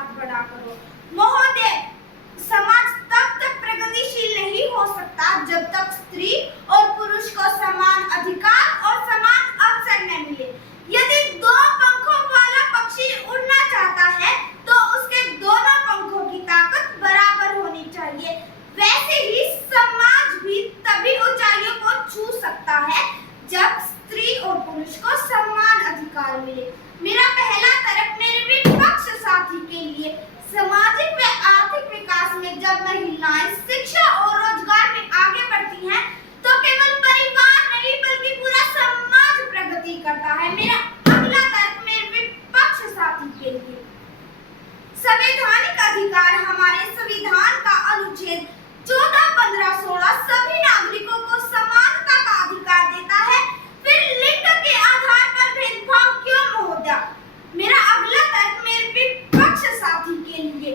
साथ बढ़ाकर हो। महोदय, समाज तब तक प्रगतिशील नहीं हो सकता जब तक स्त्री और पुरुष को समान अधिकार और समान अवसर न मिले। यदि दो पंखों वाला पक्षी उड़ना चाहता है तो उसके दोनों पंखों की ताकत बराबर होनी चाहिए। वैसे ही समाज भी तभी ऊंचाइयों को छू सकता है जब स्त्री और पुरुष को समान अधिकार मिले। मेरा पहला तर्क मेरे विपक्ष साथी के लिए, सामाजिक व आर्थिक विकास में जब महिलाएं शिक्षा और रोजगार में आगे बढ़ती हैं तो केवल परिवार नहीं बल्कि पूरा समाज प्रगति करता है। मेरा अगला तर्क मेरे विपक्ष साथी के लिए, संवैधानिक अधिकार हमारे संविधान का अनुच्छेद 14, 15, 16 सभी नागरिकों को समानता का अधिकार देता है। फिर लिंग के आधार पर भेदभाव क्यों महोदय? मेरा अगला तर्क मेरे विपक्ष साथी के लिए,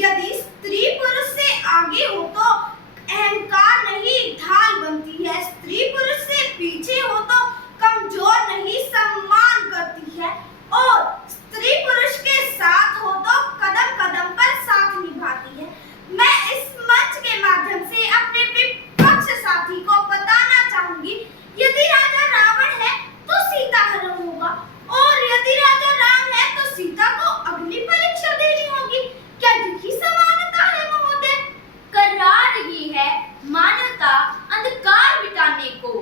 यदि स्त्री पुरुष से आगे हो तो अहंकार नहीं ढाल बनती है, स्त्री पुरुष से पीछे हो तो कमजोर नहीं सम्मान करती है, और स्त्री पुरुष के साथ हो तो कदम कदम पर साथ निभाती है। मैं इस मंच के माध्यम से अपने विपक्ष साथी को बताना चाहूंगी, यदि राजा रावण है तो सीता हरण होगा, और यदि राजा राम है तो सीता को अग्नि परीक्षा देनी होगी। क्या यही समानता है महोदय? करा रही है मानवता अंधकार मिटाने को।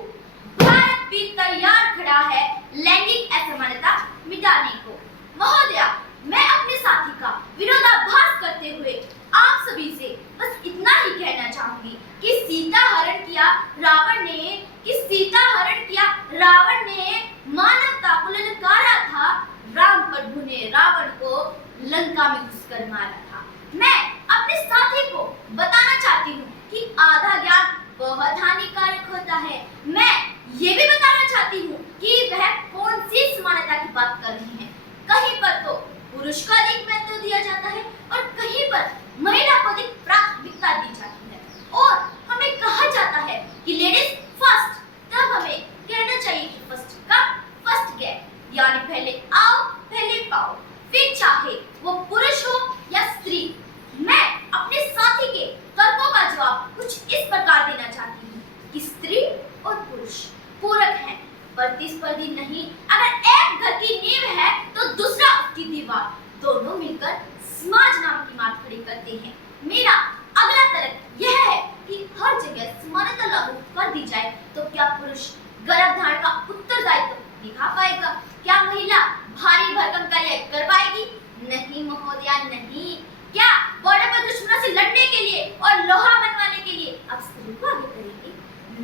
भारत भी तैयार खड़ा है लैंगिक असमानता मिटाने को। महोदया, मैं अपने साथी का विरोधाभास करते हुए आप सभी से बस इतना ही कहना चाहूंगी कि सीता हरण किया रावण ने मानवता को ललकारा था, राम प्रभु ने रावण को लंका में घुसकर मारा था। मैं अपने साथी को बताना चाहती हूँ कि आधा ज्ञान बहुत हानिकारक होता है। मैं ये भी बताना चाहती हूँ कि वह कौन सी समानता की बात कर रही हैं। कहीं पर तो पुरुष को अधिक महत्व दिया जाता है और कहीं पर महिला को अधिक प्राथमिकता दी जाती है, और हमें कहा जाता है कि लेडीज फर्स्ट। तब हमें कहना चाहिए कि फर्स्ट कम फर्स्ट गेट, यानी पहले आओ पहले पाओ, फिर चाहे वो पुरुष हो या स्त्री। मैं अपने साथी के तर्कों का जवाब कुछ इस प्रकार देना चाहती हूँ कि स्त्री और पुरुष पूरक हैं, प्रतिस्पर्धी नहीं। अगर एक घर की नींव है तो दूसरा उसकी दीवार, दोनों मिलकर समाज नाम की इमारत खड़ी करते हैं। मेरा अगला तर्क यह है कि हर जगह समानता लागू कर दी जाए तो क्या पुरुष गर्भधारण का उत्तरदायित्व निभा पाएगा? क्या महिला भारी भरकम कार्य कर पाएगी? नहीं महोदया, नहीं। क्या बॉर्डर पर दुश्मनों से लड़ने के लिए और लोहा मनवाने के लिए अब स्त्री को आगे करेगी?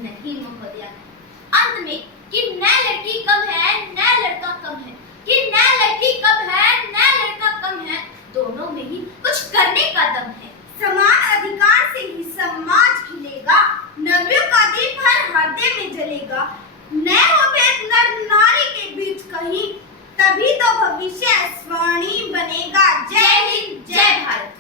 नहीं महोदया। अंत में कि न लड़की कम है न लड़का कम है, कि न लड़की कम है न लड़का कम है, दोनों में ही कुछ करने का दम है। समान अधिकार से ही समाज खिलेगा, नव्यों का दीप हर हृदय में जलेगा। न हो भेद नर नारी के बीच कहीं, तभी तो भविष्य स्वर्णिम बनेगा। जय हिंद, जय भारत।